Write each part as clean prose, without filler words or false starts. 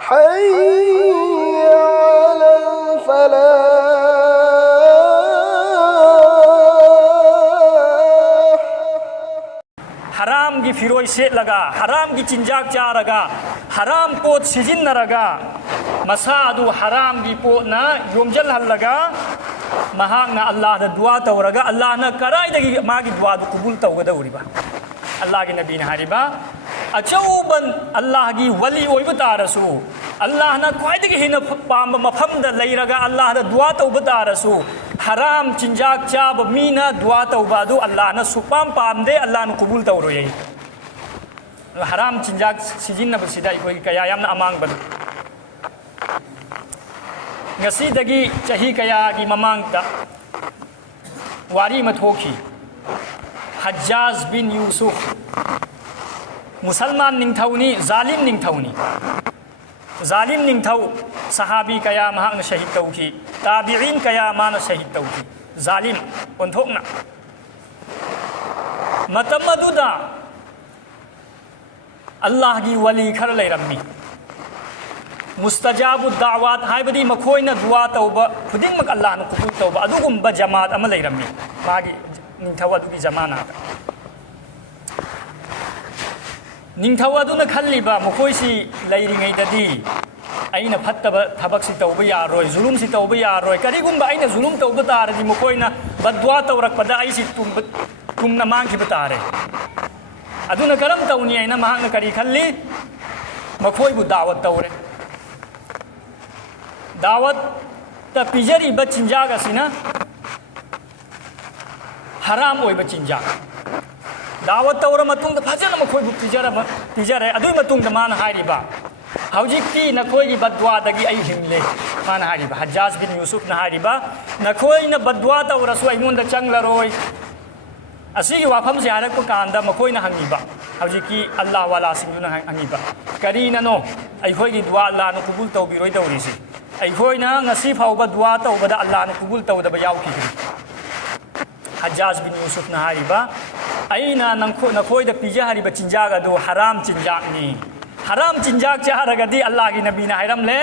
حي على الفلاح حرام की फिरोई से लगा हराम की चिंजाक चारगा हराम पोत सिजिन नरगा मसादु हराम की पोत ना योमजल हल्लगा महांगना अल्लाह दा दुआ तौरगा अल्लाह ना कराई दगी मागी दुआ दु कबूल तौगदा उरिबा अल्लाह की नबी ने हारिबा अचौबन अल्लाह की वली ओइब तारसु अल्लाह ना ख्वाइदगी हिन पाम मफम दा लैरगा अल्लाह दा दुआ तौब तारसु हराम चिंजाक चाब मीना दुआ तौबा दु अल्लाह ना सुपाम पाम दे अल्लाह ना कबूल तौरो यही हराम चिंजाक सिजिन्नबसिदा इखोई कया यामना अमांगबदु ngasi chahi kaya gi mamangta wari mathoki Hajjaz bin Yusuf Musalman ningthauni zalim ningthau sahabi kaya mahang shahid tauki tabi'in kaya mana shahid tauki zalim onthokna matamaduda Allah gi wali khar leirammi मुस्तजाबु दावात हाइबदी मखोइना दुआ तौबा खुदिंगमक अल्लाह न कबूल तौबा अदुगुम्बा जमात अमा लैरम्मी मागी निंथाव अदुगी जमाना निंथाव अदुना खल्लिबा मखोइसी लैरिङैददी अइना फत्तबा थबकसी तौबा यारोय जुलुमसी तौबा यारोय करिगुम्बा अइना जुलुम तौबा तारदी मखोइना बदुआ तौरकपदा अइसी तुमना मांगिबा तारे अदुना करम तौनी अइना महांगना करी खल्ली मखोइबु दावत तौरे दावत ता पिजरी बचिंजाग असिना हराम ओइ बचिंजाग दावत तौर मतुंग दा फजन मखोइ बु पिजरे अदुइ मतुंग दा मान हारिबा हौजिक्ति नखोइ बदवा दगी अइ हिमले मान हारिबा हज्जाज बिन यूसुफ ना हारिबा नखोइ न बदवा तौरसु अइमोन दा चंगलरोइ असिगी वाफम से हारक कांदा मखोइ ना हंगिबा हौजिक्ति अल्लाह वाला सिंगुना हंगिबा करीननो अइखोइ दुआ अल्लाह न कबूल तौबिरोइ दौरिसि अइखोइना ngasi फाउबा दुआ तौबदा अल्लाह न कबूल तौदबा याउखिगि हज्जाज बिन यूसुफ ना हारिबा अइना नखोइदा पिजा हारिबा चिंजाग अदु हराम चिंजागनी हराम चिंजाग चारगदी अल्लाह की नबी ना हाइरमले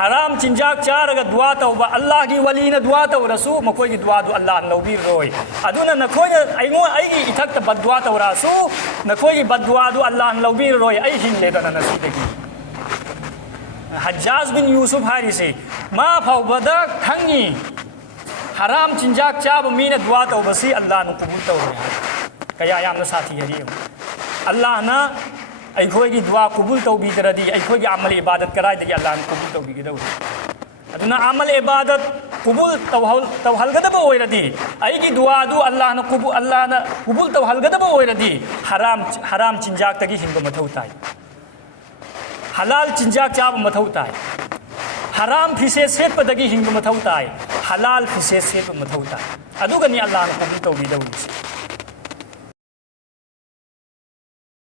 हराम चिंजाग चारगा दुआ तौबा अल्लाह की वली ना दुआ तौरसु मखोइगी दुआ दु अल्लाह लौबीर रोय अदुना नखोइना अइगो अइगी इथक्ता बदुआ तौरासु नखोइगी बदुआ दु अल्लाह लौबीर रोय अइ हिनलेदना नसीदगी हज्जाज बिन यूसुफ हारिसे मा फाउबदा खंगी हराम चिंजाक चाब मीना दुआ तौबसी अल्लाह नु कबूल तौरे कया यामना साथी हरि अल्लाह ना अइखोइगी दुआ कबूल तौबीदरदी अइखोइगी अमल इबादत कराइदगी अल्लाह नु कबूल तौबीगदौ अदुना अमल इबादत कबूल तौहलगदबा ओइरदी अइगी दुआ दु अल्लाह ना कबूल तौहलगदबा ओइरदी हराम चिंजाक तगी हिंबा मथौ ताई हलाल चिंजाक चाब मथौ ताई हराम फिसे सेपदगी हिंग मथौ ताई हलाल फिसे सेप मथौ ताई अदुगनी अल्लाह न कबूल तौबीदौरिसि